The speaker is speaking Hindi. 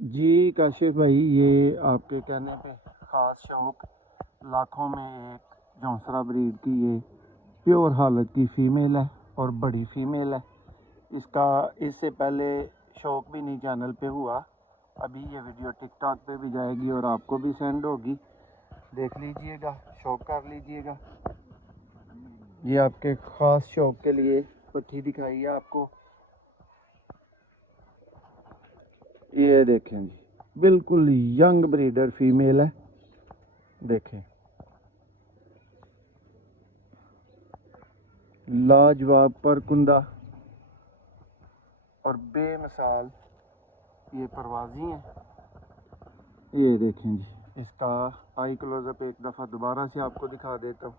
जी काशिफ भाई, ये आपके कहने पे ख़ास शौक लाखों में एक जौंसरा ब्रीड की ये प्योर हालत की फ़ीमेल है और बड़ी फ़ीमेल है। इसका इससे पहले शौक भी नहीं चैनल पे हुआ। अभी ये वीडियो टिकटॉक पे भी जाएगी और आपको भी सेंड होगी, देख लीजिएगा, शौक कर लीजिएगा। ये आपके ख़ास शौक के लिए पट्टी दिखाई है आपको। ये देखें जी, बिल्कुल यंग ब्रीडर फीमेल है। देखें, लाजवाब परकुंदा और बेमिसाल ये परवाज़ी हैं। ये देखें जी, इसका आई क्लोजअप एक दफ़ा दोबारा से आपको दिखा देता हूँ।